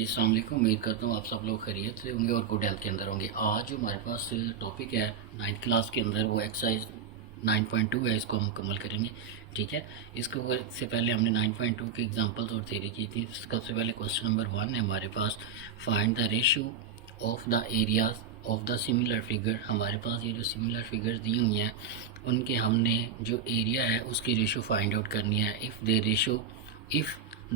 जी अस्सलाम वालेकुम। उम्मीद करता हूँ आप सब लोग खैरियत से होंगे और गुड हेल्थ के अंदर होंगे। आज जो हमारे पास टॉपिक है 9th क्लास के अंदर वो एक्सरसाइज 9.2 है, इसको हम मुकम्मल करेंगे। ठीक है, इसको से पहले हमने 9.2 की एग्जांपल्स और थ्योरी की थी। सबसे पहले क्वेश्चन नंबर 1 है हमारे पास, find the ratio of the areas of the similar figure. हमारे पास ये जो सिमिलर फिगर्स दी हुई हैं उनके हमने जो एरिया है उसकी रेशियो फाइंड आउट करनी है। If the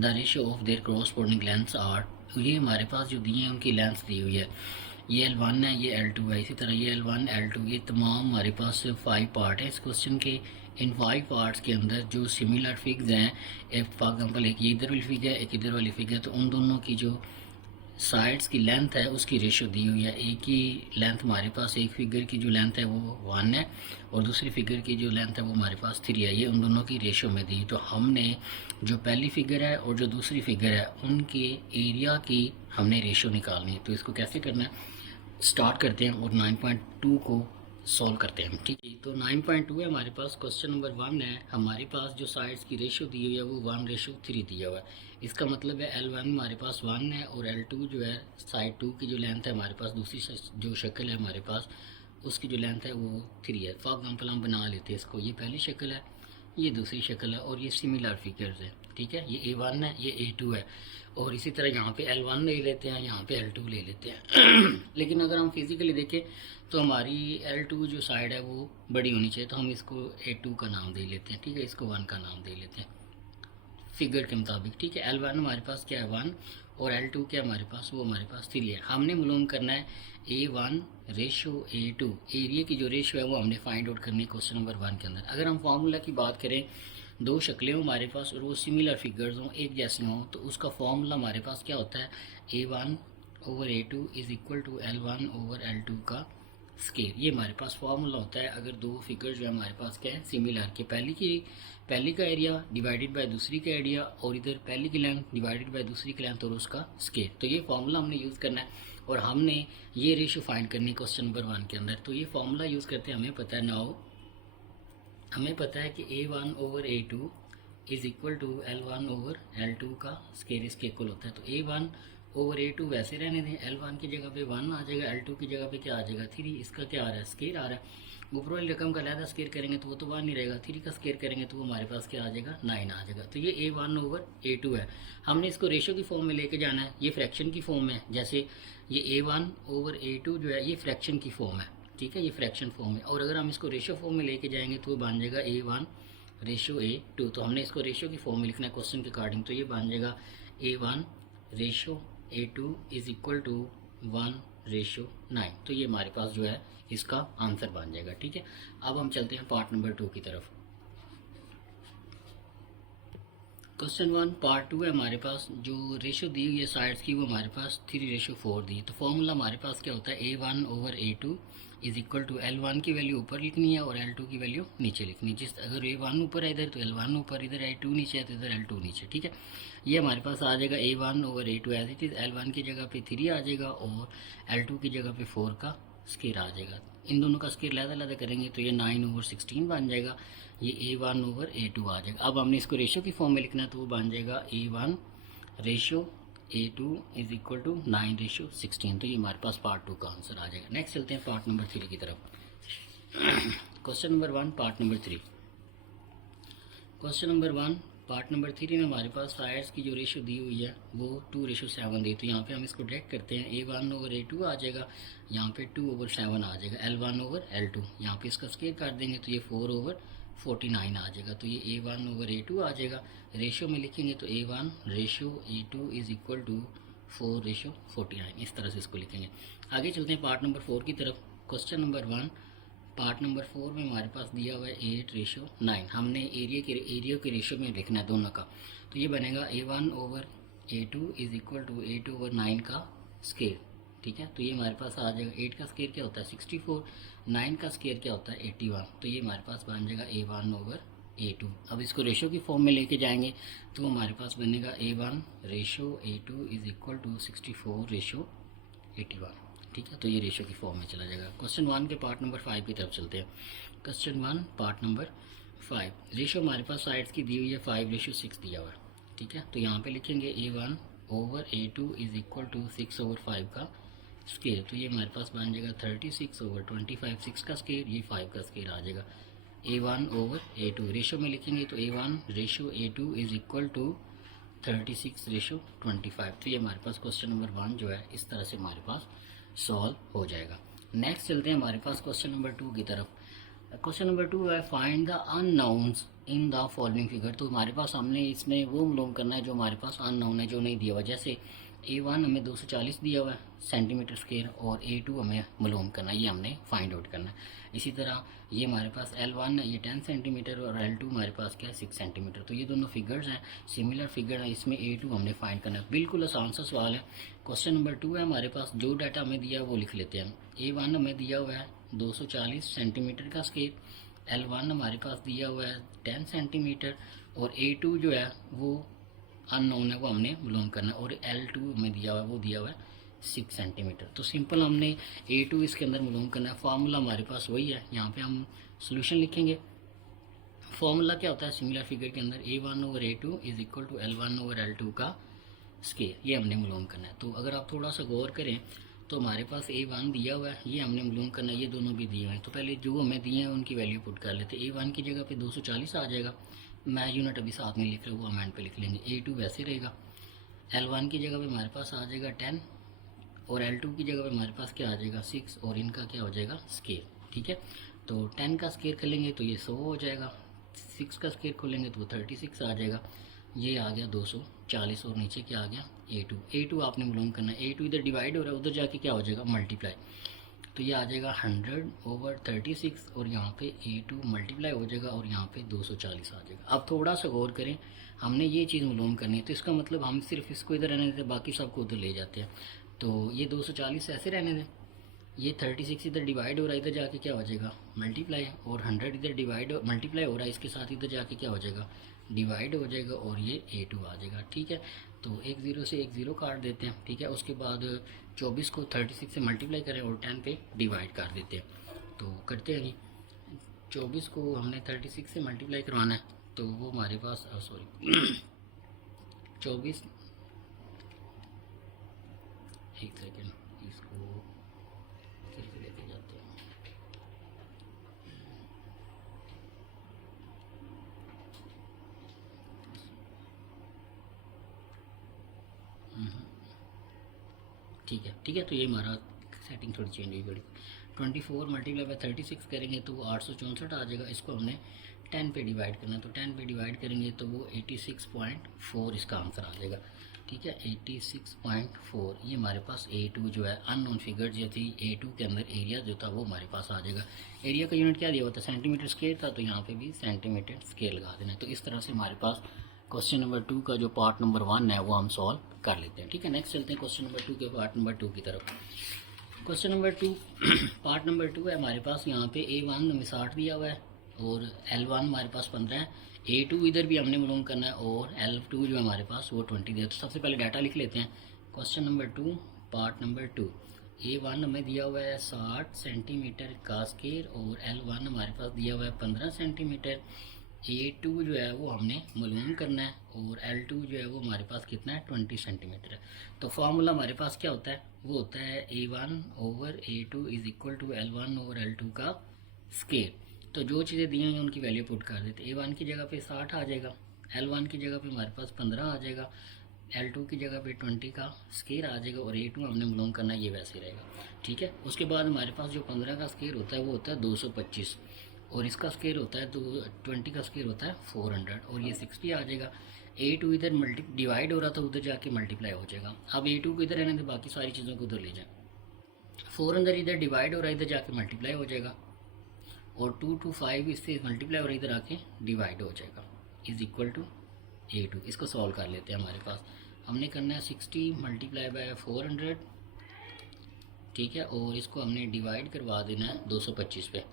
ratio of their corresponding lengths are, ये हमारे पास जो दिए हैं उनकी लेंथ दी हुई है। ये L1 है, ये L2 है, इसी तरह ये L1 L2 ये तमाम हमारे पास 5 पार्ट है इस क्वेश्चन के। इन 5 पार्ट्स के अंदर जो सिमिलर फिग्स हैं, फॉर एग्जांपल एक ये इधर वाली फिग है, एक इधर वाली फिग है, तो उन दोनों की जो साइड्स की लेंथ है उसकी रेशियो दी हुई है। एक ही लेंथ हमारे पास, एक फिगर की जो लेंथ है वो 1 है और दूसरी फिगर की जो लेंथ है वो हमारे पास 3 है। ये उन दोनों की रेशियो में दी। तो हमने जो पहली फिगर है और जो दूसरी फिगर है उनके एरिया की हमने रेशियो निकालनी है। तो इसको कैसे करना है, स्टार्ट करते हैं और 9.2 को सॉल्व करते हैं। ठीक है, तो 9.2 है हमारे पास। क्वेश्चन नंबर 1 है हमारे पास, जो साइड्स की रेशियो दी हुई है वो 1:3 दिया हुआ है। इसका मतलब है L1 हमारे पास 1 है और L2 जो है साइड 2 की जो लेंथ है हमारे पास, दूसरी जो शक्ल है हमारे पास उसकी जो लेंथ है वो 3 है। फॉर एग्जाम्पल हम बना लेते हैं इसको, ये पहली शक्ल है, ये दूसरी शक्ल है और ये सिमिलर फिगर्स है। ठीक है, ये A1 है, ये A2 है और इसी तरह यहाँ पे L1 ले लेते हैं, यहाँ पे L2 ले लेते हैं। लेकिन अगर हम फिजिकली देखें तो हमारी L2 जो साइड है वो बड़ी होनी चाहिए, तो हम इसको A2 का नाम दे लेते हैं। ठीक है, इसको 1 का नाम दे लेते हैं फिगर के मुताबिक। ठीक है, L1 हमारे पास क्या है 1 और L2 क्या हमारे पास, वो हमारे पास 3 है। हमने मालूम करना है A1 रेशो A2, एरिया की जो रेशियो है वो हमने फाइंड आउट करनी है क्वेश्चन नंबर 1 के अंदर। अगर हम फार्मूला की बात करें, दो शक्लें हों हमारे पास और वो सिमिलर फिगर्स हों, एक जैसी हों, तो उसका फॉर्मूला हमारे पास क्या होता है, A1/A2 is equal to L1/L2 का स्केयर। ये हमारे पास फॉर्मूला होता है अगर दो फिगर जो है हमारे पास क्या है सिमिलर के, पहली का एरिया डिवाइडेड बाय दूसरी का एरिया और इधर पहली की लेंथ डिवाइडेड बाय दूसरी की लेंथ और उसका स्केयर। तो ये फॉर्मूला हमने यूज़ करना है और हमने ये रेशियो फाइंड करनी है क्वेश्चन नंबर 1 के अंदर। तो ये फॉर्मूला यूज़ करते हैं, हमें पता है नाउ, हमें पता है कि A1/A2 is equal to L1/L2 का स्केयर इसके इक्वल होता है। तो A1/A2 वैसे रहने दें, L1 की जगह पे 1 आ जाएगा, L2 की जगह पे क्या आ जाएगा 3, इसका क्या आ रहा है स्केयर आ रहा है। ऊपर वाली रकम का लहदा स्केयर करेंगे तो वो तो 1 नहीं रहेगा, 3 का स्केयर करेंगे तो वो हमारे पास क्या आ जाएगा 9 आ जाएगा। तो ये A1/A2 है। हमने इसको रेशियो की फॉर्म में लेके जाना है, ये फ्रैक्शन की फॉर्म है। जैसे ये A1/A2 जो है ये फ्रैक्शन की फॉर्म है। ठीक है, ये फ्रैक्शन फॉर्म है और अगर हम इसको रेशियो फॉर्म में लेके जाएंगे तो वो बन जाएगा A1/A2। तो हमने इसको रेशियो की फॉर्म में लिखना है क्वेश्चन के अकॉर्डिंग। तो ये बन जाएगा A1/A2 इज इक्वल टू 1:9। तो ये हमारे पास जो है इसका आंसर बन जाएगा। ठीक है, अब हम चलते हैं पार्ट नंबर 2 की तरफ। क्वेश्चन 1 पार्ट 2 है हमारे पास। जो रेशियो दी हुई है साइड्स की वो हमारे पास 3:4 दी। तो फॉर्मूला हमारे पास क्या होता है, A1/A2 is equal to L1 की वैल्यू ऊपर लिखनी है और L2 की वैल्यू नीचे लिखनी है। जिस अगर A1 ऊपर है इधर तो L1 ऊपर, इधर A2 नीचे है तो इधर L2 नीचे। ठीक है, ये हमारे पास आ जाएगा A1/A2 as it is, L1 की जगह पे 3 आ जाएगा और L2 की जगह पे 4 का स्केयर आ जाएगा। इन दोनों का स्केयर लहदा करेंगे तो ये 9/16 बन जाएगा, ये A1/A2 आ जाएगा। अब हमने इसको रेशियो की फॉर्म में लिखना है तो वो बन जाएगा A1/A2 इज इक्वल टू 9/16। तो ये हमारे पास पार्ट 2 का आंसर आ जाएगा। नेक्स्ट चलते हैं पार्ट नंबर 3 की तरफ। Question number 1 part number 3। Question number 1 part number 3 में हमारे पास साइड्स की जो रेशियो दी हुई है वो 2:7 दी। तो यहाँ पे हम इसको डायरेक्ट करते हैं, A1/A2 आ जाएगा, यहाँ पे 2/7 आ जाएगा, L1/L2, यहाँ पे इसका स्केयर कर देंगे तो ये 4/49 आ जाएगा। तो ये A1/A2 आ जाएगा। रेशियो में लिखेंगे तो A1/A2 इज इक्वल टू 4:49, इस तरह से इसको लिखेंगे। आगे चलते हैं पार्ट नंबर 4 की तरफ। क्वेश्चन नंबर 1 पार्ट नंबर 4 में हमारे पास दिया हुआ है 8:9। हमने एरिया के रेशियो में लिखना है दोनों का। तो ये बनेगा A1/A2 इज इक्वल टू 8/9 का स्केयर। ठीक है, तो ये हमारे पास आ जाएगा। 8 का स्केयर क्या होता है 64, 9 का स्केयर क्या होता है 81। तो ये हमारे पास बन जाएगा A1/A2। अब इसको रेशियो की फॉर्म में लेके जाएंगे तो हमारे पास बनेगा A1/A2 इज इक्वल टू 64:81। ठीक है, तो ये रेशियो की फॉर्म में चला जाएगा। क्वेश्चन 1 के पार्ट नंबर 5 की तरफ चलते हैं। Question 1 part number 5। रेशियो हमारे पास साइड्स की दी हुई है 5:6 दिया हुआ है। ठीक है, तो यहाँ पे लिखेंगे A1 over A2 is equal to 6/5 का स्केयर। तो ये हमारे पास बन जाएगा 36/25, 6 का स्केयर, ये 5 का स्केयर आ जाएगा। A1 ओवर A2 रेशो में लिखेंगे तो A1 ratio A2 is equal to 36/25। तो ये हमारे पास क्वेश्चन नंबर 1 जो है इस तरह से हमारे पास सॉल्व हो जाएगा। नेक्स्ट चलते हैं हमारे पास क्वेश्चन नंबर 2 की तरफ। क्वेश्चन नंबर 2 है find the unknowns in the following figure. तो हमारे पास हमने इसमें वो मालूम करना है जो हमारे पास अननोन है, जो नहीं दिया हुआ। जैसे A1 हमें 240 दिया हुआ है सेंटीमीटर स्क्वायर और A2 हमें मालूम करना है, ये हमने फाइंड आउट करना है। इसी तरह ये हमारे पास L1 है, ये 10 सेंटीमीटर और L2 हमारे पास क्या है 6 सेंटीमीटर। तो ये दोनों फिगर्स हैं, सिमिलर फिगर है, इसमें A2 हमने फाइंड करना है। बिल्कुल आसान सा सवाल है। क्वेश्चन नंबर 2 है हमारे पास, जो डाटा हमें दिया है वो लिख लेते हैं। A1 हमें दिया हुआ है 240 सेंटीमीटर का स्केल, L1 हमारे पास दिया हुआ है 10 सेंटीमीटर और A2 जो है वो अननोन है, वो हमने मालूम करना है। और L2 हमें दिया हुआ है, वो दिया हुआ है 6 सेंटीमीटर। तो सिंपल हमने A2 इसके अंदर मालूम करना है। फार्मूला हमारे पास वही है, यहाँ पे हम सोल्यूशन लिखेंगे। फार्मूला क्या होता है सिमिलर फिगर के अंदर, A1 over A2 is equal to L1 over L2 का स्केयर, ये हमने मालूम करना है। तो अगर आप थोड़ा सा गौर करें तो हमारे पास A1 दिया हुआ है, ये हमने मालूम करना है, ये दोनों भी दिए हुए हैं। तो पहले जो हमें दिए हैं उनकी वैल्यू पुट कर लेते हैं। A1 की जगह पे 240 आ जाएगा, मैं यूनिट अभी साथ में लिख रहा हूँ, वो हम एंड पे लिख लेंगे। A2 वैसे रहेगा, L1 की जगह पे हमारे पास आ जाएगा 10 और L2 की जगह पे हमारे पास क्या आ जाएगा 6 और इनका क्या हो जाएगा स्केयर। ठीक है, तो 10 का स्केयर खोलेंगे तो ये 100 हो जाएगा, 6 का स्केयर खोलेंगे तो वो 36 आ जाएगा, ये आ गया 240 और नीचे क्या आ गया A2 आपने मालूम करना है। A2 इधर डिवाइड हो रहा है, उधर जाके क्या हो जाएगा मल्टीप्लाई, तो ये आ जाएगा 100 ओवर 36 और यहाँ पे A2 मल्टीप्लाई हो जाएगा और यहाँ पे 240 आ जाएगा। अब थोड़ा सा गौर करें, हमने ये चीज़ मालूम करनी है, तो इसका मतलब हम सिर्फ इसको इधर रहने देते, बाकी सबको उधर ले जाते हैं। तो ये 240 ऐसे रहने दें, ये 36 इधर डिवाइड हो रहा है, इधर जाके क्या हो जाएगा मल्टीप्लाई, और 100 इधर डिवाइड मल्टीप्लाई हो रहा है, इसके साथ इधर जाके क्या हो जाएगा डिवाइड हो जाएगा और ये A2 आ जाएगा। ठीक है, तो एक ज़ीरो से एक ज़ीरो काट देते हैं। ठीक है, उसके बाद 24 को 36 से मल्टीप्लाई करें और 10 पे डिवाइड कर देते हैं। तो करते हैं जी, 24 को हमने 36 से मल्टीप्लाई करवाना है, तो वो हमारे पास सॉरी 24, एक सेकेंड, इसको फिर से लेके जाते हैं। ठीक है, तो ये हमारा सेटिंग थोड़ी चेंज हुई बड़ी। 24 मल्टीप्लाई बाय 36 करेंगे तो वो 864 आ जाएगा। इसको हमने 10 पे डिवाइड करना है, तो 10 पे डिवाइड करेंगे तो वो 86.4 इसका आंसर आ जाएगा। ठीक है, 86.4 ये हमारे पास A2 जो है अननोन फिगर जो थी, A2 के अंदर एरिया जो था वो हमारे पास आ जाएगा। एरिया का यूनिट क्या दिया हुआ था सेंटीमीटर स्क्वायर था, तो यहाँ पे भी सेंटीमीटर स्क्वायर लगा देना है। तो इस तरह से हमारे पास क्वेश्चन नंबर 2 का जो पार्ट नंबर 1 है वो हम सॉल्व कर लेते हैं। ठीक है, नेक्स्ट चलते हैं क्वेश्चन नंबर 2 के पार्ट नंबर 2 की तरफ। क्वेश्चन नंबर 2 पार्ट नंबर 2 है हमारे पास, यहाँ पे A1 हमें 60 दिया हुआ है और L1 हमारे पास 15 है, A2 इधर भी हमने मालूम करना है और L2 जो हमारे पास वो 20 दिया। तो सबसे पहले डाटा लिख लेते हैं। Question number 2 part number 2, A1 हमें दिया हुआ है 60 सेंटीमीटर का स्केयर और L1 हमारे पास दिया हुआ है 15 सेंटीमीटर। A2 जो है वो हमने मालूम करना है और L2 जो है वो हमारे पास कितना है 20 सेंटीमीटर है। तो फार्मूला हमारे पास क्या होता है, वो होता है A1 over A2 is equal to L1 over L2 का स्केयर। तो जो चीज़ें दी हैं उनकी वैल्यू पुट कर देते। A1 की जगह पे 60 आ जाएगा, L1 की जगह पे हमारे पास 15 आ जाएगा, L2 की जगह पे 20 का स्केयर आ जाएगा और A2 हमने मालूम करना है, ये वैसे रहेगा। ठीक है, उसके बाद हमारे पास जो 15 का स्केयर होता है वो होता है 225 और इसका स्केयर होता है तो 20 का स्केयर होता है 400 और ये 60 आ जाएगा। A2 इधर डिवाइड हो रहा था, उधर जाके मल्टीप्लाई हो जाएगा। अब A2 को इधर रहने दे, बाकी सारी चीज़ों को उधर ले जाए। 400 इधर डिवाइड हो रहा है, इधर जाके मल्टीप्लाई हो जाएगा और 2 to 5 इससे मल्टीप्लाई हो रहा है, इधर आके डिवाइड हो जाएगा इज इक्वल टू A2। इसको सॉल्व कर लेते हैं। हमारे पास हमने करना है 60 मल्टीप्लाई बाय 400, ठीक है, और इसको हमने डिवाइड करवा देना है 225 पे।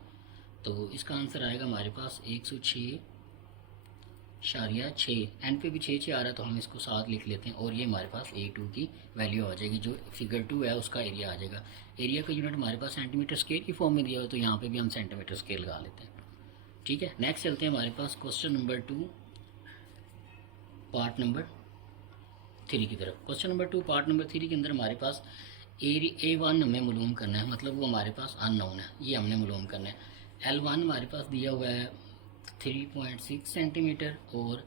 तो इसका आंसर आएगा हमारे पास 106.6। एंड पे भी 6 आ रहा है तो हम इसको 7 लिख लेते हैं और ये हमारे पास A2 की वैल्यू आ जाएगी। जो फिगर 2 है उसका एरिया आ जाएगा। एरिया का यूनिट हमारे पास सेंटीमीटर स्क्वायर की फॉर्म में दिया हुआ, तो यहाँ पे भी हम सेंटीमीटर स्क्वायर लगा लेते हैं। ठीक है, नेक्स्ट चलते हैं हमारे पास क्वेश्चन नंबर 2 पार्ट नंबर 3 की तरफ। क्वेश्चन नंबर 2 पार्ट नंबर 3 के अंदर हमारे पास A1 हमें मालूम करना है, मतलब वो हमारे पास अननोन है, ये हमने मालूम करना है। L1 हमारे पास दिया हुआ है 3.6 सेंटीमीटर और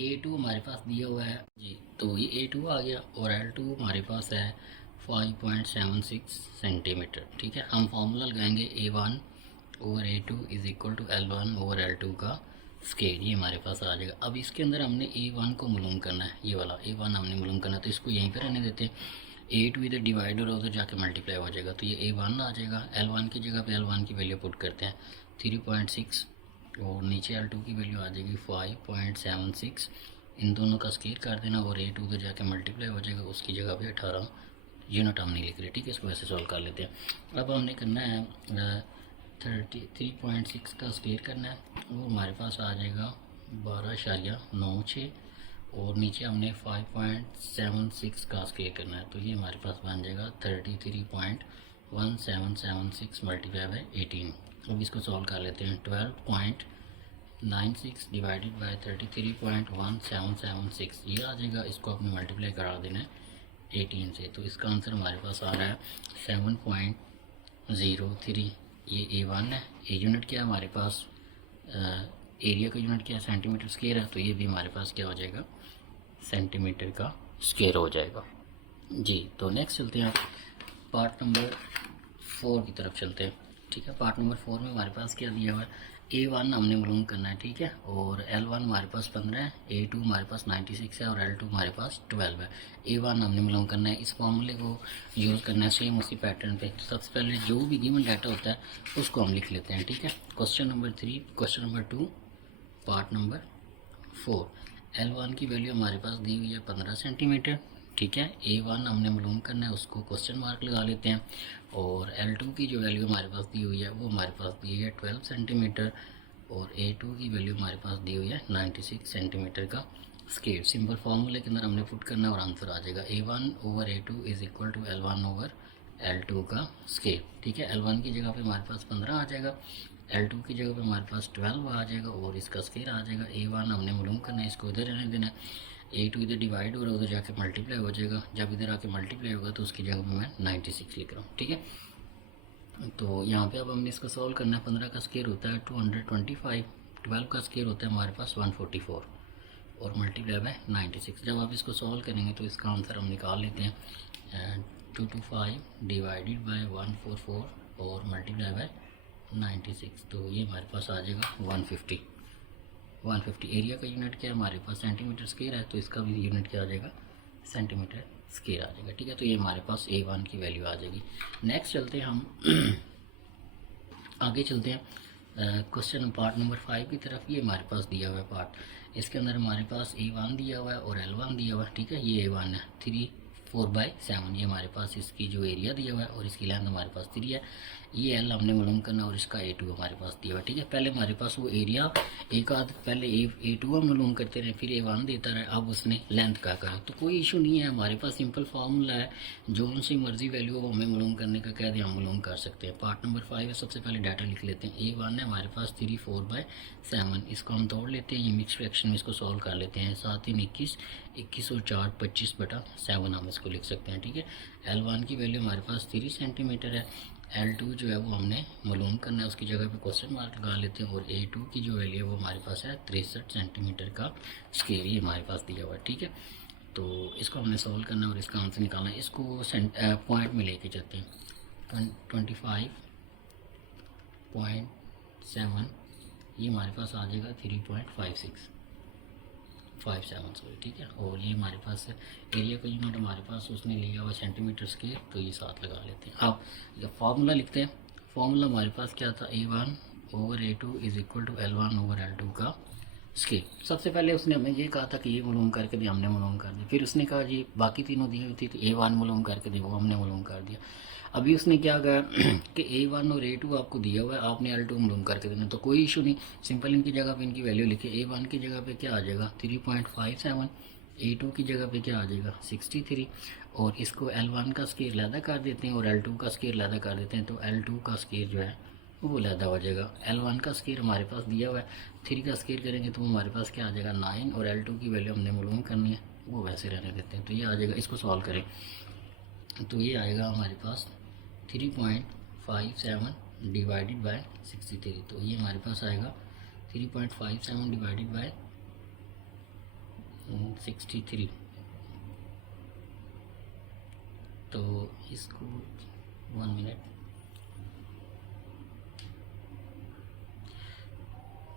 A2 हमारे पास दिया हुआ है जी, तो ये A2 आ गया और L2 हमारे पास है 5.76 सेंटीमीटर। ठीक है, हम फॉर्मूला लगाएंगे A1 over A2 is equal to L1 over L2 का स्केल, ये हमारे पास आ जाएगा। अब इसके अंदर हमने A1 को मालूम करना है, ये वाला A1 हमने मालूम करना है, तो इसको यहीं पर रहने देते हैं। A2 इधर डिवाइड और उधर जाके मल्टीप्लाई हो जाएगा, तो ये A1 आ जाएगा। L1 की जगह पे L1 की वैल्यू पुट करते हैं 3.6 और नीचे L2 की वैल्यू आ जाएगी 5.76। इन दोनों का स्केल कर देना और A2 उधर जाके मल्टीप्लाई हो जाएगा, उसकी जगह पे 18 यूनिट हम नहीं लिख रहे। ठीक है, इसको वैसे सॉल्व कर लेते हैं। अब हमने करना है 3.6 का स्केल करना है, वो हमारे पास आ जाएगा 12.96 और नीचे हमने 5.76 का स्केल करना है, तो ये हमारे पास बन जाएगा 33.1776 मल्टीप्लाई बाई 18। अब इसको सॉल्व कर लेते हैं। 12.96 डिवाइडेड बाई 33.1776 ये आ जाएगा, इसको आपने मल्टीप्लाई करा देना है 18 से, तो इसका आंसर हमारे पास आ रहा है 7.03। ये A1 है। ए यूनिट क्या है हमारे पास, एरिया का यूनिट क्या है, सेंटीमीटर स्क्वायर है, तो ये भी हमारे पास क्या हो जाएगा, सेंटीमीटर का स्क्वायर हो जाएगा जी। तो नेक्स्ट चलते हैं पार्ट नंबर 4 की तरफ चलते हैं। ठीक है, पार्ट नंबर 4 में हमारे पास क्या दिया हुआ है, A1 हमने मालूम करना है। ठीक है, और L1 हमारे पास 15 है, A2 हमारे पास 96 है और L2 हमारे पास 12 है। A1 हमने मालूम करना है, इस फॉर्मूले को यूज़ करना है सेम उसी पैटर्न पे। सबसे पहले जो भी गिवन डाटा होता है उसको हम लिख लेते हैं। ठीक है, question number 3, question number 2, part number 4। L1 की वैल्यू हमारे पास दी हुई है 15 सेंटीमीटर। ठीक है, A1 हमने मालूम करना है, उसको क्वेश्चन मार्क लगा लेते हैं। और L2 की जो वैल्यू हमारे पास दी हुई है वो हमारे पास दी हुई है 12 सेंटीमीटर और A2 की वैल्यू हमारे पास दी हुई है 96 सेंटीमीटर का स्केल। सिंपल फार्मूले के अंदर हमने पुट करना है और आंसर आ जाएगा A1 over A2 is equal to L1 over L2 का स्केल। ठीक है, L1 की जगह पे हमारे पास 15 आ जाएगा, L2 की जगह पे हमारे पास 12 आ जाएगा और इसका स्केल आ जाएगा। A1 हमने मालूम करना है, इसको इधर रहने देना है। A2 इधर डिवाइड हो रहा है, उधर जाके मल्टीप्लाई हो जाएगा, जब इधर आके मल्टीप्लाई होगा तो उसकी जगह पे मैं 96 लिख रहा हूँ। ठीक है, तो यहाँ पे अब हमने इसको सॉल्व करना है। 15 का स्केल होता है 225, 12 का स्केल होता है हमारे पास 144 और मल्टीप्लाई बाय 96। जब आप इसको सॉल्व करेंगे तो इसका आंसर हम निकाल लेते हैं 225 डिवाइडेड बाय 144 और मल्टीप्लाई बाय 96, तो ये हमारे पास आ जाएगा 150। एरिया का यूनिट क्या है हमारे पास, सेंटीमीटर स्क्वायर है, तो इसका भी यूनिट क्या आ जाएगा, सेंटीमीटर स्क्वायर आ जाएगा। ठीक है, तो ये हमारे पास A1 की वैल्यू आ जाएगी। नेक्स्ट चलते हैं हम आगे चलते हैं क्वेश्चन पार्ट नंबर 5 की तरफ। ये हमारे पास दिया हुआ है पार्ट, इसके अंदर हमारे पास A1 दिया हुआ है और L1 दिया हुआ है। ठीक है, ये A1 है 3/4/7, ये हमारे पास इसकी जो एरिया दिया हुआ है और इसकी लेंथ हमारे पास 3 है। ये L हमने मालूम करना और इसका A2 हमारे पास दिया हुआ है। ठीक है, पहले हमारे पास वो एरिया एक आध पहले A2 हम मालूम करते रहे, फिर A1 देता रहे, अब उसने लेंथ का कहा, तो कोई इशू नहीं है, हमारे पास सिंपल फार्मूला है, जो उनसे मर्जी वैल्यू हो हमें मालूम करने का कह दे हम मालूम कर सकते हैं। पार्ट नंबर 5 है, सबसे पहले डाटा लिख लेते हैं। A1 है हमारे पास 3/4/7, इसको हम तोड़ लेते हैं, ये मिक्स फ्रैक्शन में इसको सॉल्व कर लेते हैं। 7 3 21, 21 और 4 25/7 हम इसको लिख सकते हैं। ठीक है, L1 की वैल्यू हमारे पास 3 सेंटीमीटर है, L2 जो है वो हमने मालूम करना है, उसकी जगह पे क्वेश्चन मार्क लगा लेते हैं और A2 की जो वैल्यू है वो हमारे पास है 63 सेंटीमीटर का स्केल, ये हमारे पास दिया हुआ है। ठीक है, तो इसको हमने सॉल्व करना है और इसका आंसर निकालना है। इसको पॉइंट में लेके चलते हैं। 25.7 ये हमारे पास आ जाएगा 3.57 सॉरी। ठीक है, और ये हमारे पास एरिया का यूनिट हमारे पास उसने लिया हुआ सेंटीमीटर स्क्वायर, तो ये साथ लगा लेते हैं। अब जब फार्मूला लिखते हैं, फार्मूला हमारे पास क्या था, A1 over A2 is equal to L1 over L2 का स्केल। सबसे पहले उसने हमें ये कहा था कि ये मालूम करके दे, हमने मालूम कर दिया। फिर उसने कहा जी बाकी तीनों दी हुई थी तो A1 मालूम करके दे, वो हमने मालूम कर दिया। अभी उसने क्या कहा कि A1 और A2 आपको दिया हुआ है, आपने L2 मालूम करके देना, तो कोई इशू नहीं, सिंपल इनकी जगह पे इनकी वैल्यू लिखे। A1 की जगह पे क्या आ जाएगा 3.57, A2 की जगह पे क्या आ जाएगा 63 और इसको L1 का स्केल लैदा कर देते हैं और L2 का स्केल लैदा कर देते हैं, तो L2 का स्केल जो है वो लैदा हो जाएगा। L1 का स्केल हमारे पास दिया हुआ है, 3 का स्केल करेंगे तो हमारे पास क्या आ जाएगा 9 और L2 की वैल्यू हमने मालूम करनी है वो वैसे रहने देते हैं। तो ये आ जाएगा, इसको सॉल्व करें तो ये आएगा हमारे पास 3.57 डिवाइडेड बाय 63। तो ये हमारे पास आएगा 3.57 डिवाइडेड बाय 63। तो इसको 1 मिनट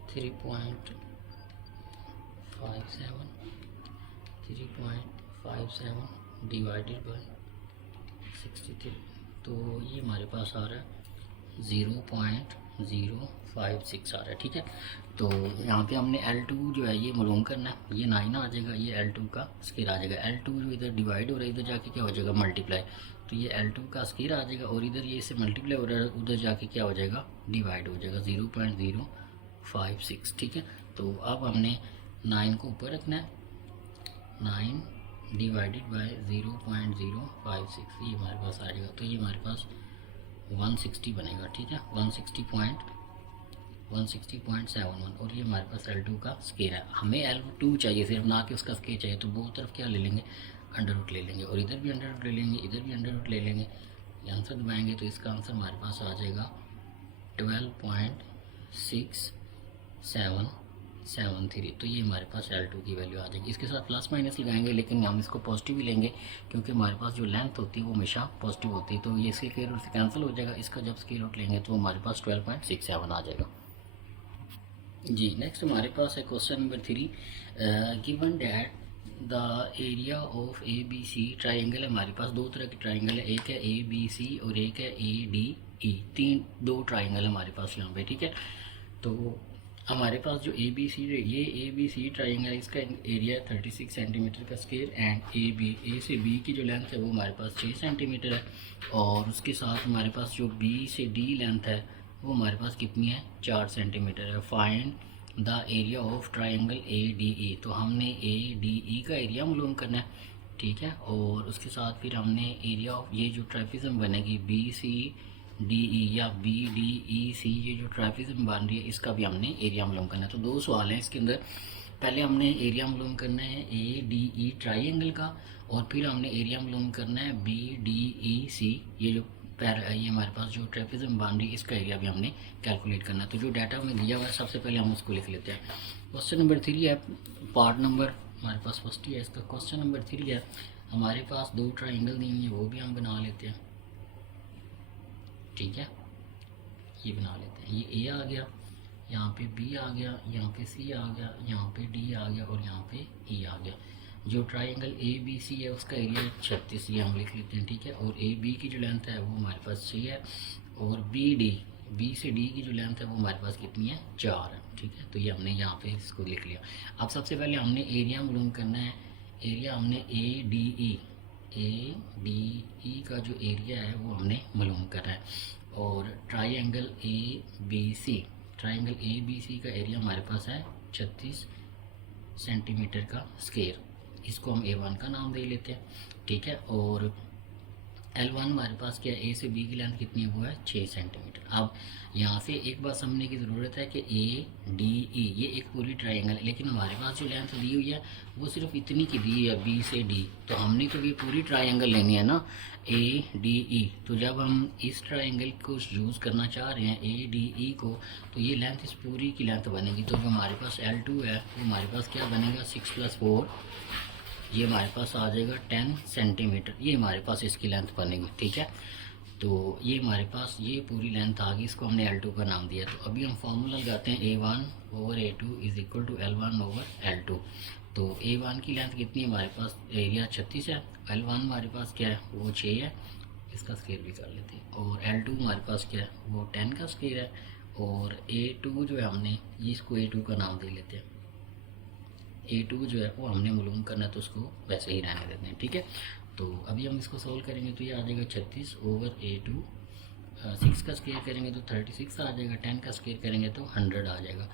3.57 डिवाइडेड बाय 63। तो ये हमारे पास आ रहा है 0.056 आ रहा है। ठीक है, तो यहाँ पे हमने L2 जो है ये मालूम करना है। ये 9 आ जाएगा, ये L2 का स्केयर आ जाएगा। L2 जो इधर डिवाइड हो रहा है इधर जाके क्या हो जाएगा मल्टीप्लाई। तो ये L2 का स्केयर आ जाएगा और इधर ये इससे मल्टीप्लाई हो रहा है, उधर जाके क्या हो जाएगा डिवाइड हो जाएगा 0.056। ठीक है, तो अब हमने 9 को ऊपर रखना है, 9 डिवाइडेड बाय 0.056 ये हमारे पास आ जाएगा। तो ये हमारे पास 160 बनेगा। ठीक है, 160.71 और ये हमारे पास L2 का स्केयर है। हमें L2 चाहिए सिर्फ, ना कि उसका स्केयर चाहिए। तो बहुत तरफ क्या ले लेंगे, अंडर रूट ले लेंगे और इधर भी अंडर रूट ले लेंगे, इधर भी अंडर रूट ले लेंगे। ये आंसर दबाएंगे तो इसका आंसर हमारे पास आ जाएगा 12.6773। तो ये हमारे पास L2 की वैल्यू आ जाएगी। इसके साथ प्लस माइनस लगाएंगे, लेकिन हम इसको पॉजिटिव ही लेंगे क्योंकि हमारे पास जो लेंथ होती है वो हमेशा पॉजिटिव होती है। तो ये इसके स्क्वायर रूट से कैंसिल हो जाएगा। इसका जब स्क्वायर रूट लेंगे तो हमारे पास 12.67 आ जाएगा। जी, नेक्स्ट हमारे पास है question number 3। Given that the area of ABC triangle है। हमारे पास दो तरह के ट्राइंगल है, एक है ABC और एक है ADE। दो ट्राइंगल है हमारे पास यहाँ पे। ठीक है, तो हमारे पास जो ये ABC ट्राइंगल है, इसका एरिया 36 सेंटीमीटर का स्क्वायर एंड A से B की जो लेंथ है वो हमारे पास 6 सेंटीमीटर है और उसके साथ हमारे पास जो B से D लेंथ है वो हमारे पास कितनी है 4 सेंटीमीटर है। Find the area of triangle ADE। तो हमने ADE का एरिया मालूम करना है। ठीक है, और उसके साथ फिर हमने एरिया ऑफ ये जो ट्राइफिज्म बनेगी BCDE या BDEC, ये जो ट्राइफिज्म बन रही है इसका भी हमने एरिया मालूम करना है। तो दो सवाल हैं इसके अंदर। पहले हमने एरिया मालूम करना है ADE ट्राइंगल का और फिर हमने एरिया मालूम करना है BDEC, ये हमारे पास जो ट्रेपेज़म बन रही है इसका एरिया भी हमने कैलकुलेट करना है। तो जो डाटा हमें दिया हुआ है सबसे पहले हम उसको लिख लेते हैं। क्वेश्चन नंबर 3 है, पार्ट नंबर हमारे पास फर्स्ट ही है इसका। क्वेश्चन नंबर 3 है, हमारे पास दो ट्राइंगल दी हुई है वो भी हम बना लेते हैं। ठीक है, ये बना लेते हैं। ये A आ गया, यहाँ पे B आ गया, यहाँ पे C आ गया, यहाँ पे D आ गया और यहाँ पे E आ गया। जो ट्राइंगल ABC है उसका एरिया 36 ये हम लिख लेते हैं। ठीक है, और AB की जो लेंथ है वो हमारे पास 6 है और B से D की जो लेंथ है वो हमारे पास कितनी है 4 है। ठीक है, तो ये हमने यहाँ पे इसको लिख लिया। अब सबसे पहले हमने एरिया मालूम करना है। एरिया हमने ADE का जो एरिया है वो हमने मालूम करना है। और ट्राइंगल ABC का एरिया हमारे पास है 36 सेंटीमीटर का स्क्वायर। इसको हम A1 का नाम दे लेते हैं। ठीक है, और L1 हमारे पास क्या है, A से B की लेंथ कितनी है वो है 6 सेंटीमीटर। अब यहाँ से एक बात समझने की ज़रूरत है कि ADE ये एक पूरी ट्राइंगल है, लेकिन हमारे पास जो लेंथ दी हुई है वो सिर्फ इतनी की दी है B से D। तो हमने तो ये पूरी ट्राइंगल लेनी है ना ADE। तो जब हम इस ट्राइंगल को यूज़ करना चाह रहे हैं ADE को, तो ये लेंथ इस पूरी की लेंथ बनेगी। तो जो हमारे पास L2 है वो हमारे पास क्या बनेगा 6 + 4, ये हमारे पास आ जाएगा 10 सेंटीमीटर। ये हमारे पास इसकी लेंथ बनेगी। ठीक है, तो ये हमारे पास ये पूरी लेंथ आ गई, इसको हमने L2 का नाम दिया। तो अभी हम फार्मूला लगाते हैं A1/A2 = L1/L2। तो A1 की लेंथ कितनी है हमारे पास, एरिया 36 है। L1 हमारे पास क्या है वो 6 है, इसका स्क्वायर भी कर लेते हैं। और L2 हमारे पास क्या है वो 10 का स्क्वायर है। और A2 जो है हमने इसको A2 का नाम दे लेते हैं। A2 जो है वो हमने मालूम करना है तो उसको वैसे ही रहने देते हैं। ठीक है, तो अभी हम इसको सोल्व करेंगे तो ये आ जाएगा 36/A2। 6 का स्क्वायर करेंगे तो 36 आ जाएगा, 10 का स्क्वायर करेंगे तो 100 आ जाएगा।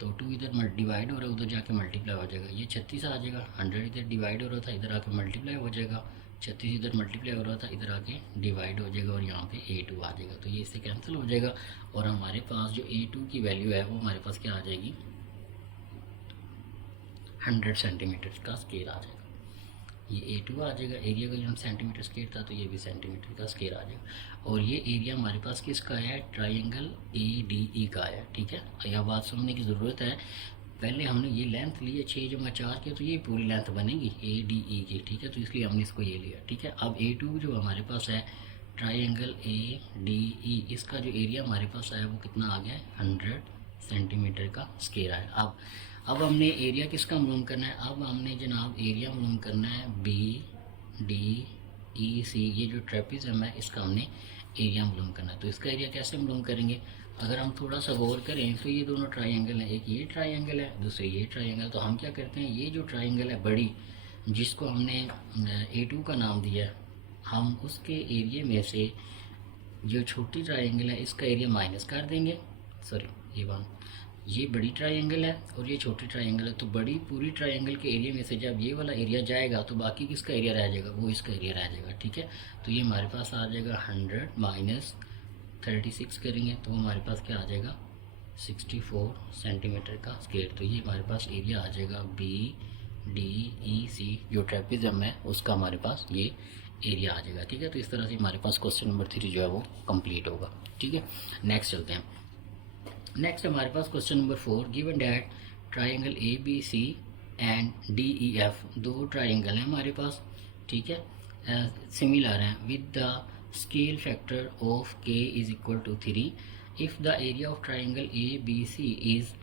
तो 2 इधर डिवाइड हो रहा है, उधर जाके मल्टीप्लाई हो जाएगा। ये 36 आ जाएगा, 100 इधर डिवाइड हो रहा था, इधर आके मल्टीप्लाई हो जाएगा। 36 इधर मल्टीप्लाई हो रहा था, इधर आके डिवाइड हो जाएगा और यहाँ पे A2 आ जाएगा। तो ये इससे कैंसिल हो जाएगा और हमारे पास जो A2 की वैल्यू है वो हमारे पास क्या आ जाएगी 100 सेंटीमीटर का स्क्वायर आ जाएगा। ये A2 आ जाएगा। एरिया का यूनिट सेंटीमीटर स्क्वायर था तो ये भी सेंटीमीटर का स्क्वायर आ जाएगा। और ये एरिया हमारे पास किसका है, ट्राइंगल ADE का है। ठीक है, यह बात समझने की ज़रूरत है। पहले हमने ये लेंथ ली है 6 जमा 4 की, तो ये पूरी लेंथ बनेगी ADE की। ठीक है, तो इसलिए हमने इसको ये लिया। ठीक है, अब A2 जो हमारे पास है ट्राइंगल ADE, इसका जो एरिया हमारे पास आया वो कितना आ गया, 100 सेंटीमीटर का स्क्वायर है। अब हमने एरिया किसका मालूम करना है, अब हमने जनाब एरिया मालूम करना है BDEC, ये जो ट्रेपिज्म है इसका हमने एरिया मालूम करना है। तो इसका एरिया कैसे मालूम करेंगे, अगर हम थोड़ा सा गौर करें तो ये दोनों ट्राइंगल हैं, एक ये ट्राइंगल है दूसरे ये ट्राइंगल। तो हम क्या करते हैं, ये जो ट्राइंगल है बड़ी, जिसको हमने A2 का नाम दिया है, हम उसके एरिया में से जो छोटी ट्राइंगल है इसका एरिया माइनस कर देंगे। सॉरी, ये बड़ी ट्राइंगल है और ये छोटी ट्राइंगल है, तो बड़ी पूरी ट्राइंगल के एरिया में से जब ये वाला एरिया जाएगा तो बाकी किसका एरिया रह जाएगा, वो इसका एरिया रह जाएगा। ठीक है, तो ये हमारे पास आ जाएगा 100 माइनस 36 करेंगे तो हमारे पास क्या आ जाएगा, 64 सेंटीमीटर का स्क्वायर। तो ये हमारे पास एरिया आ जाएगा BDEC, जो ट्रेपिज्म है उसका हमारे पास ये एरिया आ जाएगा। ठीक है, तो इस तरह से हमारे पास क्वेश्चन नंबर 3 जो है वो कंप्लीट होगा। ठीक है, नेक्स्ट चलते हैं। नेक्स्ट हमारे पास question number 4, given that triangle ABC and DEF, दो ट्राइंगल हैं हमारे पास। ठीक है, सिमिलर हैं with the scale factor of K is equal to 3। If the area of triangle ABC is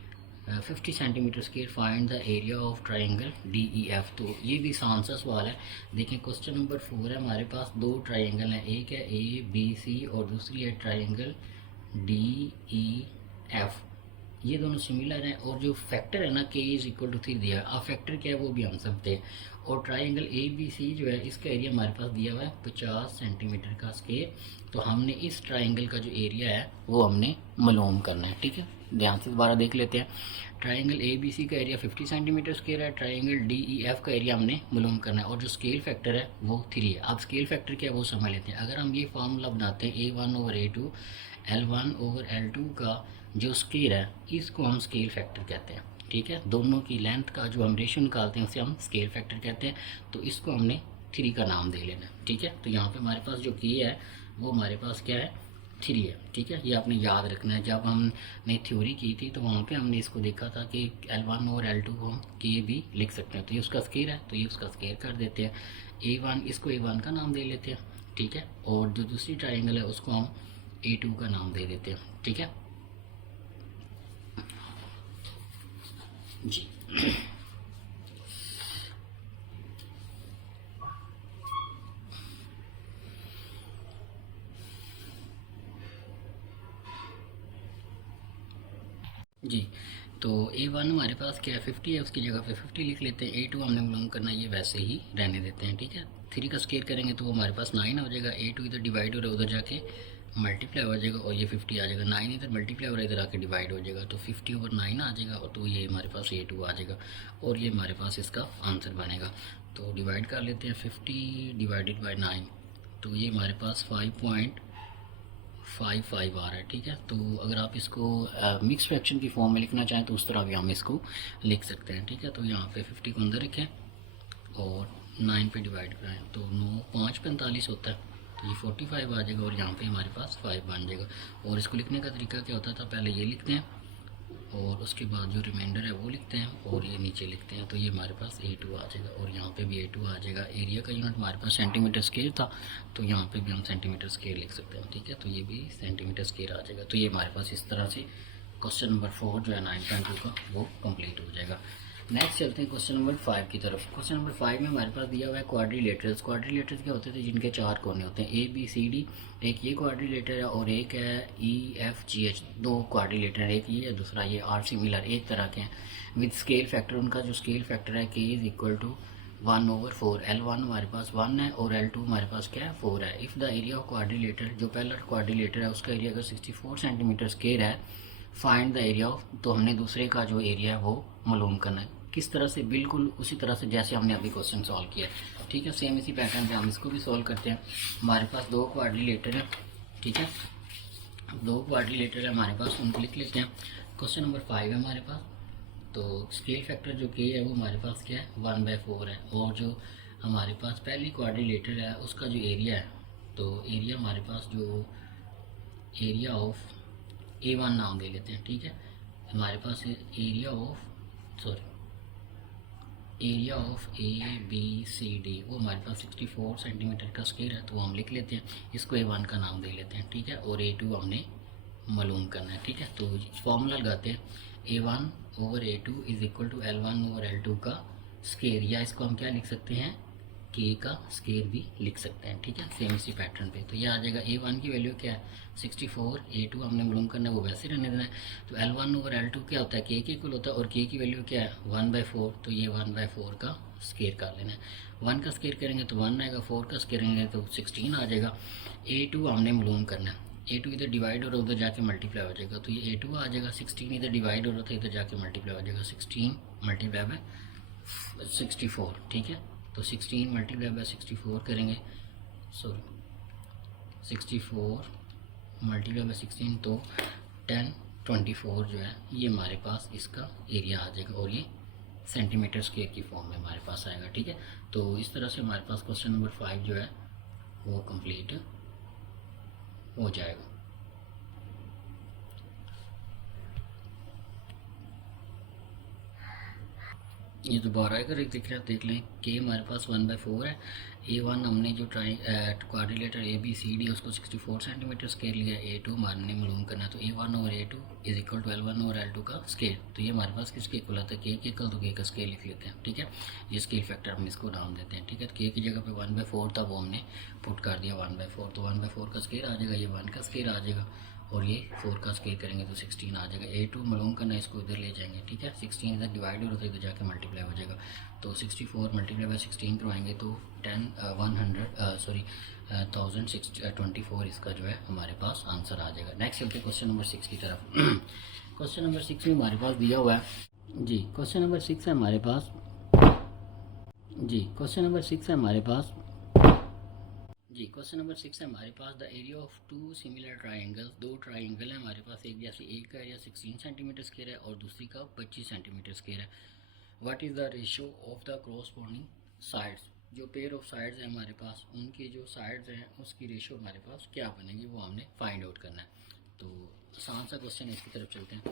50 centimetre square, find the area of triangle DEF। तो ये भी आसान सा सवाल है। देखें, क्वेश्चन नंबर 4 है, हमारे पास दो ट्राइंगल हैं, एक है ABC और दूसरी है ट्राइंगल DEF। ये दोनों सिमिलर हैं और जो फैक्टर है ना K इज इक्वल टू 3 दिया है, अब फैक्टर क्या है वो भी हम सकते हैं। और ट्राइंगल ABC जो है इसका एरिया हमारे पास दिया हुआ है 50 सेंटीमीटर का स्क्वायर। तो हमने इस ट्राइंगल का जो एरिया है वो हमने मालूम करना है। ठीक है, ध्यान से दोबारा देख लेते हैं। ट्राइंगल ABC का एरिया 50 सेंटीमीटर स्क्वायर है, ट्राइंगल DEF का एरिया हमने मालूम करना है और जो स्केल फैक्टर है वो 3 है। अब स्केल फैक्टर क्या है वो समझ लेते हैं। अगर हम ये फार्मूला बनाते हैं A1/A2 L1/L2 का जो स्केल है इसको हम स्केल फैक्टर कहते हैं। ठीक है, दोनों की लेंथ का जो हम रेशियो निकालते हैं उसे हम स्केल फैक्टर कहते हैं। तो इसको हमने 3 का नाम दे लेना। ठीक है, तो यहाँ पे हमारे पास जो की है वो हमारे पास क्या है, 3 है। ठीक है, ये आपने याद रखना है। जब हमने थ्योरी की थी तो वहाँ पे हमने इसको देखा था कि L1 और L2 को हम के भी लिख सकते हैं। तो ये उसका स्केल है तो ये उसका स्केल कर देते हैं। A1, इसको A1 का नाम दे लेते हैं। ठीक है, और जो दूसरी ट्राइंगल है उसको हम A2 का नाम दे देते हैं। ठीक है जी। जी, तो A1 हमारे पास क्या है, 50 है, उसकी जगह पे 50 लिख लेते हैं। A2 हमने मालूम करना, ये वैसे ही रहने देते हैं। ठीक है, 3 का स्केयर करेंगे तो वो हमारे पास 9 हो जाएगा। A2 इधर डिवाइड हो रहा है, उधर जाके मल्टीप्लाई हो जाएगा और ये 50 आ जाएगा। 9 इधर मल्टीप्लाई हो रहा है, इधर आके डिवाइड हो जाएगा तो 50/9 आ जाएगा और तो ये हमारे पास A2 आ जाएगा और ये हमारे पास इसका आंसर बनेगा। तो डिवाइड कर लेते हैं, 50 डिवाइडेड बाई 9, तो ये हमारे पास 5.55 आ रहा है। ठीक है, तो अगर आप इसको मिक्स फ्रैक्शन की फॉर्म में लिखना चाहें तो उस तरह भी हम इसको लिख सकते हैं। ठीक है, तो यहाँ पे 50 को अंदर रखें और 9 पे डिवाइड करें तो 9 5 45 होता है, तो ये 45 आ जाएगा और यहाँ पे हमारे पास 5 बन जाएगा। और इसको लिखने का तरीका क्या होता था, पहले ये लिखते हैं और उसके बाद जो रिमाइंडर है वो लिखते हैं और ये नीचे लिखते हैं, तो ये हमारे पास A2 आ जाएगा और यहाँ पे भी A2 आ जाएगा। एरिया का यूनिट हमारे पास सेंटीमीटर स्क्वायर था तो यहाँ पे भी हम सेंटीमीटर स्क्वायर लिख सकते हैं। ठीक है, तो ये भी सेंटीमीटर स्क्वायर आ जाएगा। तो ये हमारे पास इस तरह से क्वेश्चन नंबर 4 जो है 9.2 का वो कंप्लीट हो जाएगा। नेक्स्ट चलते हैं क्वेश्चन नंबर 5 की तरफ। क्वेश्चन नंबर 5 में हमारे पास दिया हुआ है क्वाड्रिलेटरल्स। क्वाड्रिलेटरल्स क्या होते थे, जिनके 4 कोने होते हैं, ABCD, एक ये क्वाड्रिलेटर है और एक है EFGH। दो क्वाड्रिलेटर है, एक ये है दूसरा ये, आर सिमिलर एक तरह के हैं विद स्केल फैक्टर। उनका जो स्केल फैक्टर है K is equal to 1/4। L1 हमारे पास 1 है और L2 हमारे पास क्या है 4 है। If the area of quadrilateral, जो पहला क्वाड्रिलेटर है उसका एरिया अगर 64 सेंटीमीटर स्क्वायर है, फाइंड द एरिया ऑफ, तो हमने दूसरे का जो एरिया है वो मालूम करना है। किस तरह से, बिल्कुल उसी तरह से जैसे हमने अभी क्वेश्चन सॉल्व किया है। ठीक है, सेम इसी पैटर्न पे हम इसको भी सॉल्व करते हैं। हमारे पास दो क्वाड्रिलेटर है। ठीक है, दो क्वाड्रिलेटर है हमारे पास, उनको लिख लेते हैं। क्वेश्चन नंबर 5 है हमारे पास, तो स्केल फैक्टर जो K है वो हमारे पास क्या है 1/4 है और जो हमारे पास पहली क्वाड्रिलेटरल है उसका जो एरिया है, तो एरिया हमारे पास जो एरिया ऑफ A1 नाम दे लेते हैं, ठीक है। हमारे पास एरिया ऑफ ABCD वो हमारे पास 64 सेंटीमीटर का स्क्वायर है, तो वो हम लिख लेते हैं, इसको A1 का नाम दे लेते हैं, ठीक है। और A2 हमने मालूम करना है, ठीक है। तो फॉर्मूला लगाते हैं, A1 over A2 is equal to L1 over L2 का स्क्वायर, या इसको हम क्या लिख सकते हैं, K का स्क्वायर भी लिख सकते हैं, ठीक है, सेम इसी पैटर्न पे। तो ये आ जाएगा A1 की वैल्यू क्या है 64, A2 हमने मालूम करना है वो वैसे रहने देना है। तो L1 ओवर L2 क्या होता है, K के इक्वल होता है, और K की वैल्यू क्या है 1/4, तो ये 1/4 का स्क्वायर कर लेना है। 1 का स्क्वायर करेंगे तो 1 आएगा, 4 का स्क्वायर करेंगे तो 16 आ जाएगा। A2 हमने मालूम करना है, A2 इधर डिवाइड हो रहा है उधर जाके मल्टीप्लाई हो जाएगा, तो ये A2 आ जाएगा। 16 इधर डिवाइड हो रहा था इधर जाके मल्टीप्लाई हो जाएगा, 16 मल्टीप्लाई बाय 64, ठीक है। तो 16 मल्टीप्लाई बाय 64 करेंगे, 64 मल्टीप्लाई बाय 16, तो 1024 जो है ये हमारे पास इसका एरिया आ जाएगा, और ये सेंटीमीटर स्क्वायर की फॉर्म में हमारे पास आएगा, ठीक है। तो इस तरह से हमारे पास क्वेश्चन नंबर 5 जो है वो कंप्लीट हो जाएगा। ये दोबारा अगर एक देख लें कि हमारे पास 1/4 है। A1 हमने जो क्वाड्रिलेटर ABCD उसको 64 सेंटीमीटर स्केल लिया, A2 हमने मालूम करना, तो A1 और A2 is equal to L1 और L2 का स्केल। तो ये हमारे पास किसके इक्वल आता है, K के इक्वल, तो K का स्केल लिख लेते हैं, ठीक है। ये स्केल फैक्टर हम इसको नाम देते हैं, ठीक है। तो K की जगह पे 1/4 था वो हमने पुट कर दिया 1/4, तो 1/4 का स्केल आ जाएगा, ये 1 का स्केल आ जाएगा, और ये 4 का स्केल करेंगे तो 16 आ जाएगा। A2 मालूम करना, इसको इधर ले जाएंगे, ठीक है। 16 इधर डिवाइड हो रहा था इधर जाके मल्टीप्लाई हो जाएगा, तो 64 मल्टीप्लाई बाय 16 करवाएंगे तो 1024 इसका जो है हमारे पास आंसर आ जाएगा। नेक्स्ट चलते क्वेश्चन नंबर 6 की तरफ। क्वेश्चन नंबर 6 में हमारे पास दिया हुआ है जी, क्वेश्चन नंबर 6 है हमारे पास जी, क्वेश्चन नंबर 6 है हमारे पास जी, क्वेश्चन नंबर 6 है हमारे पास, the area of two similar triangles, दो ट्राइंगल है हमारे पास, एक जैसे एक का एरिया 16 सेंटीमीटर स्क्वायर है और दूसरी का 25 सेंटीमीटर स्क्वायर है। What is the ratio of the corresponding sides, जो पेयर ऑफ साइड्स हैं हमारे पास उनकी जो साइड्स हैं उसकी रेशियो हमारे पास क्या बनेगी वो हमने फाइंड आउट करना है। तो आसान सा क्वेश्चन है, इसकी तरफ चलते हैं।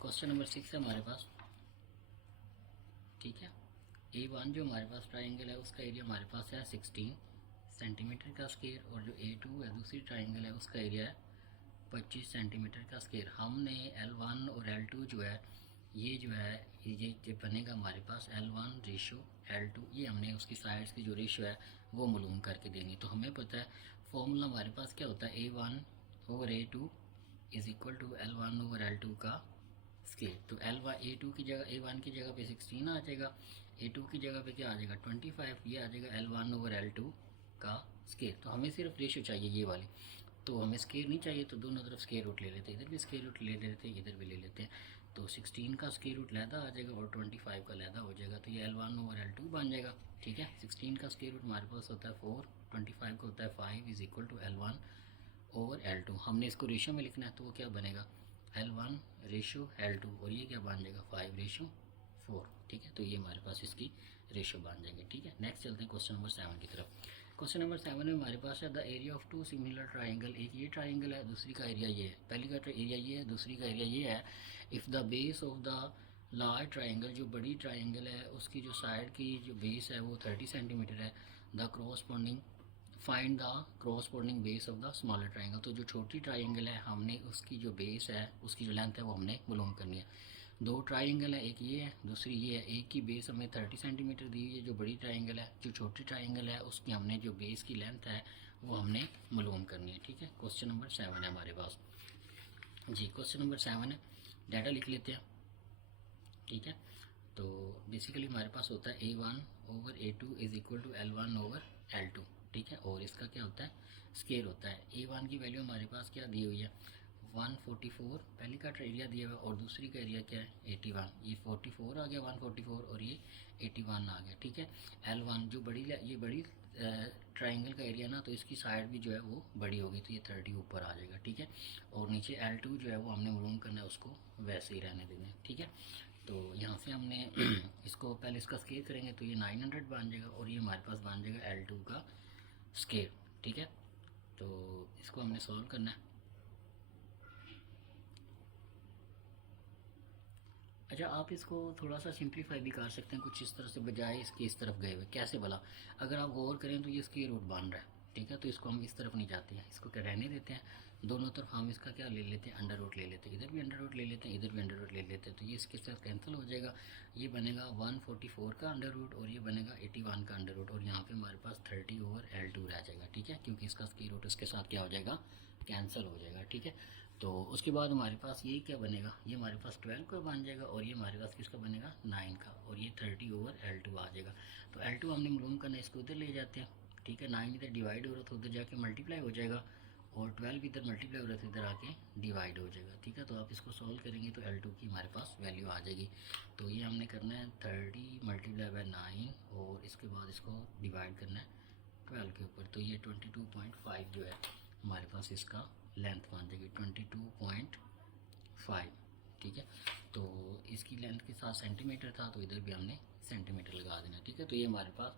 क्वेश्चन नंबर 6 है हमारे पास, ठीक है। A1 जो हमारे पास ट्राइंगल है उसका एरिया हमारे पास है 16 सेंटीमीटर का स्क्वायर, और जो A2 है दूसरी ट्राइंगल है उसका एरिया है 25 सेंटीमीटर का स्क्वायर। हमने L1 और L2 जो है ये जो है ये बनेगा हमारे पास L1 रेशो L2, ये हमने उसकी साइड्स की जो रेशो है वो मालूम करके देनी। तो हमें पता है फॉर्मूला हमारे पास क्या होता है, A1 over A2 is equal to L1 over L2 का स्केल। तो A2 की जगह A1 की जगह पे 16 आ जाएगा, A2 की जगह पे क्या आ जाएगा 25, ये आ जाएगा L1 ओवर L2 का स्केल। तो हमें सिर्फ रेशो चाहिए ये वाली, तो हमें स्केयर नहीं चाहिए, तो दोनों तरफ स्केयर रूट ले लेते हैं, इधर भी स्केयर रूट ले लेते हैं इधर भी ले लेते हैं। तो 16 का स्केयर रूट लैदा आ जाएगा और 25 का लैदा हो जाएगा, तो ये L1 ओवर L2 बन जाएगा, ठीक है। 16 का स्केयर रूट हमारे पास होता है 4, 25 का होता है 5 is equal to L1 over L2। हमने इसको रेशो में लिखना है, तो वो क्या बनेगा L1 रेशो L2, और ये क्या बन जाएगा 5 रेशो 4, ठीक है। तो ये हमारे पास इसकी रेशो बन जाएंगे, ठीक है। नेक्स्ट चलते हैं क्वेश्चन नंबर 7 की तरफ। क्वेश्चन नंबर 7 में हमारे पास है the area of two similar triangle, एक ये ट्राइंगल है दूसरी का एरिया ये है, पहली का एरिया ये है दूसरी का एरिया ये है। If the base of the large triangle, जो बड़ी ट्राइंगल है उसकी जो साइड की जो बेस है वो 30 सेंटीमीटर है, the corresponding find the corresponding base of the smaller triangle, तो जो छोटी ट्राइंगल है हमने उसकी जो बेस है उसकी जो लेंथ है वो हमने मालूम करनी है। दो ट्राइंगल है, एक ये है दूसरी ये है, एक की बेस हमें 30 सेंटीमीटर दी हुई है जो बड़ी ट्राइंगल है, जो छोटी ट्राइंगल है उसकी हमने जो बेस की लेंथ है वो हमने मालूम करनी है, ठीक है। क्वेश्चन नंबर 7 है हमारे पास जी, क्वेश्चन नंबर 7 है, डाटा लिख लेते हैं, ठीक है। तो बेसिकली हमारे पास होता है A1 over A2 is equal to L1 over L2, ठीक है। और इसका क्या होता है स्केयर होता है। A1 की वैल्यू हमारे पास क्या दी हुई है 144, पहली का एरिया दिया हुआ है और दूसरी का एरिया क्या है 81, ये 44 आ गया 144 और ये 81 आ गया, ठीक है। L1 जो ये बड़ी ट्राइंगल का एरिया ना, तो इसकी साइड भी जो है वो बड़ी होगी, तो ये 30 ऊपर आ जाएगा, ठीक है। और नीचे L2 जो है वो हमने मालूम करना है, उसको वैसे ही रहने देना है, ठीक है। तो यहाँ से हमने इसको पहले इसका स्केयर करेंगे तो ये 900 बन जाएगा और ये हमारे पास बन जाएगा L2 का स्केयर। ठीक है, तो इसको हमने सॉल्व करना है। अच्छा, आप इसको थोड़ा सा सिंप्लीफाई भी कर सकते हैं कुछ इस तरह से, बजाय इसके इस तरफ गए हुए। कैसे भला? अगर आप गौर करें तो ये स्क्वायर रूट बन रहा है, ठीक है, तो इसको हम इस तरफ नहीं जाते हैं, इसको क्या रहने देते हैं। दोनों तरफ हम इसका क्या ले लेते हैं, अंडर रूट ले लेते हैं, इधर भी अंडर रूट ले लेते हैं, इधर भी अंडर रूट ले लेते हैं, तो ये इसके साथ कैंसिल हो जाएगा। ये बनेगा 144 का अंडर रूट और ये बनेगा 81 का अंडर रूट, और यहाँ पे हमारे पास 30/L2 रह जाएगा। ठीक है, क्योंकि इसका स्क्वायर रूट इसके साथ क्या हो जाएगा, कैंसिल हो जाएगा। ठीक है, तो उसके बाद हमारे पास ये क्या बनेगा, ये हमारे पास 12 का बन जाएगा और ये हमारे पास किसका बनेगा, 9 का, और ये 30/L2 आ जाएगा। तो L2 हमने मालूम करना है, इसको उधर ले जाते हैं। ठीक है, 9 इधर डिवाइड हो रहा था, उधर जाके मल्टीप्लाई हो जाएगा, और 12 इधर मल्टीप्लाई हो रहा था, इधर आके डिवाइड हो जाएगा। ठीक है, तो आप इसको सॉल्व करेंगे तो L2 की हमारे पास वैल्यू आ जाएगी। तो ये हमने करना है 30 × 9 और इसके बाद इसको डिवाइड करना है 12 के ऊपर, तो ये 22.5 जो है हमारे पास इसका लेंथ बन जाएगी 22.5। ठीक है, तो इसकी लेंथ के साथ सेंटीमीटर था तो इधर भी हमने सेंटीमीटर लगा देना। ठीक है, तो ये हमारे पास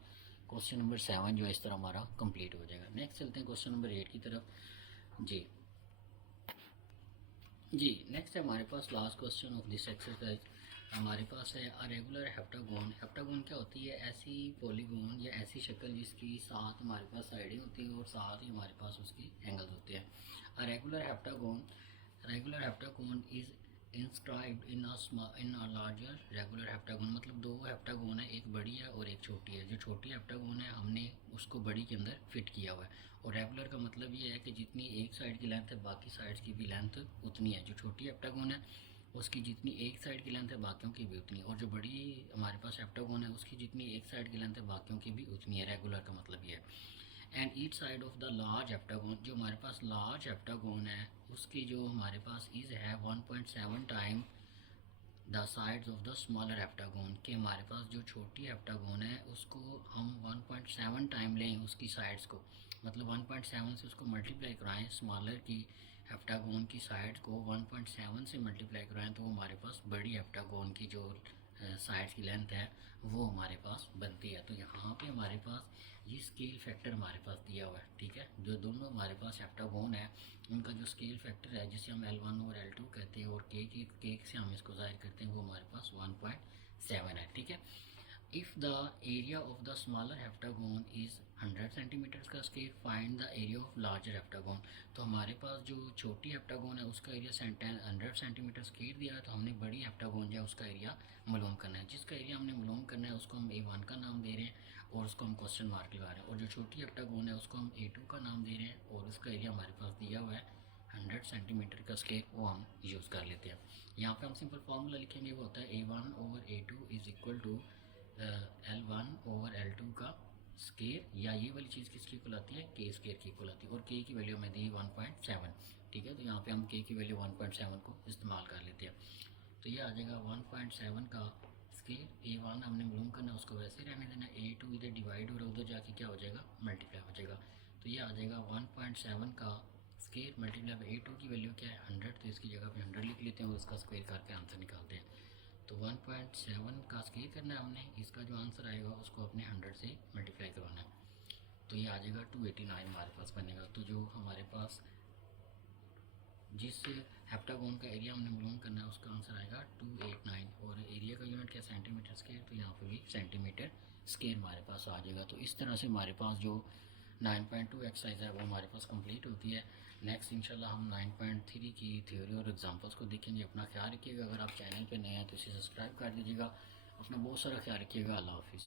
क्वेश्चन नंबर 7 जो है इस तरह हमारा कंप्लीट हो जाएगा। नेक्स्ट चलते हैं क्वेश्चन नंबर 8 की तरफ। जी नेक्स्ट है हमारे पास last question of this exercise. हमारे पास है अ रेगुलर हेप्टागोन। हेप्टागोन क्या होती है, ऐसी पॉलीगोन या ऐसी शक्ल जिसकी साथ हमारे पास साइडें होती हैं और साथ ही हमारे पास उसके एंगल्स होते हैं। A regular heptagon is inscribed in a larger regular heptagon. मतलब दो हेप्टागोन है, एक बड़ी है और एक छोटी है। जो छोटी हेप्टागोन है हमने उसको बड़ी के अंदर फिट किया हुआ है, और रेगुलर का मतलब ये है कि जितनी एक साइड की लेंथ है बाकी साइड्स की भी लेंथ उतनी है। जो छोटी हेप्टागोन है उसकी जितनी एक साइड की लेंथ है बाकियों की भी उतनी, और जो बड़ी हमारे पास हेप्टागोन है उसकी जितनी एक साइड की लेंथ है बाकियों की भी उतनी है। रेगुलर का मतलब ये है। And each side of the large heptagon, जो हमारे पास लार्ज हेप्टागोन है उसकी जो हमारे पास इज है 1.7 time the sides of the smaller heptagon, के हमारे पास जो छोटी हेप्टागोन है उसको हम 1.7 टाइम लें उसकी साइड्स को, मतलब 1.7 से उसको मल्टीप्लाई कराएं, स्मॉलर की हेप्टागोन की साइड्स को 1.7 से मल्टीप्लाई कराएं, तो वो हमारे पास बड़ी हेप्टागोन की जो साइड्स की लेंथ है वो हमारे पास बनती है। तो यहाँ पे हमारे पास ये स्केल फैक्टर हमारे पास दिया हुआ है। ठीक है, जो दोनों हमारे पास हेप्टागोन है उनका जो स्केल फैक्टर है जिसे हम L1 और L2 कहते हैं, और के से हम इसको जाहिर करते हैं, वो हमारे पास 1.7 है। ठीक है, if the area of the smaller heptagon is 100 centimetres का square, find the area of larger heptagon. तो हमारे पास जो छोटी हेप्टागोन है उसका एरिया 100 सेंटीमीटर स्केयर दिया है, तो हमने बड़ी हेप्टागोन जो है उसका एरिया मालूम करना है। जिसका एरिया हमने मालूम करना है उसको हम A1 का नाम दे रहे हैं और उसको हम क्वेश्चन मार्क लगा रहे हैं, और जो छोटी हेप्टागोन है उसको हम A2 का नाम दे रहे हैं और उसका एरिया हमारे पास दिया हुआ है 100 सेंटीमीटर का स्केयर, वो हम यूज़ कर लेते हैं। यहाँ पे हम सिंपल फार्मूला लिखेंगे, वो होता है A1/A2 is equal to L1/L2 का स्केयर, या ये वाली चीज़ किसकी इक्वल आती है, के स्केयर की इक्वल आती है, और के की वैल्यू हमें दी 1.7। ठीक है, तो यहाँ पे हम के की वैल्यू 1.7 को इस्तेमाल कर लेते हैं, तो ये आ जाएगा 1.7 का स्केयर। A1 हमने मालूम करना है उसको वैसे रहने देना, A2 इधर डिवाइड हो रहा है उधर जाके क्या हो जाएगा, मल्टीप्लाई हो जाएगा, तो ये आ जाएगा 1.7 का स्केयर मल्टीप्लाई बाई A2 की वैल्यू क्या है 100, तो इसकी जगह पे 100 लिख लेते हैं और उसका स्क्वायर करके आंसर निकालते हैं। तो 1.7 का स्केयर करना है हमने, इसका जो आंसर आएगा उसको अपने 100 से मल्टीप्लाई करवाना है, तो ये आ जाएगा 289 हमारे पास बनेगा। तो जो हमारे पास जिस हेप्टागोन का एरिया हमने मालूम करना है उसका आंसर आएगा 289, और एरिया का यूनिट क्या सेंटीमीटर स्क्वायर, तो यहाँ पे भी सेंटीमीटर स्क्वायर हमारे पास आ जाएगा। तो इस तरह से हमारे पास जो 9.2 एक्सरसाइज है वो हमारे पास कंप्लीट होती है। नेक्स्ट इंशाल्लाह हम 9.3 की थ्योरी और एग्जांपल्स को देखेंगे। अपना ख्याल रखिएगा, अगर आप चैनल पे नए हैं तो इसे सब्सक्राइब कर दीजिएगा। अपना बहुत सारा ख्याल रखिएगा। अल्लाह हाफिज़।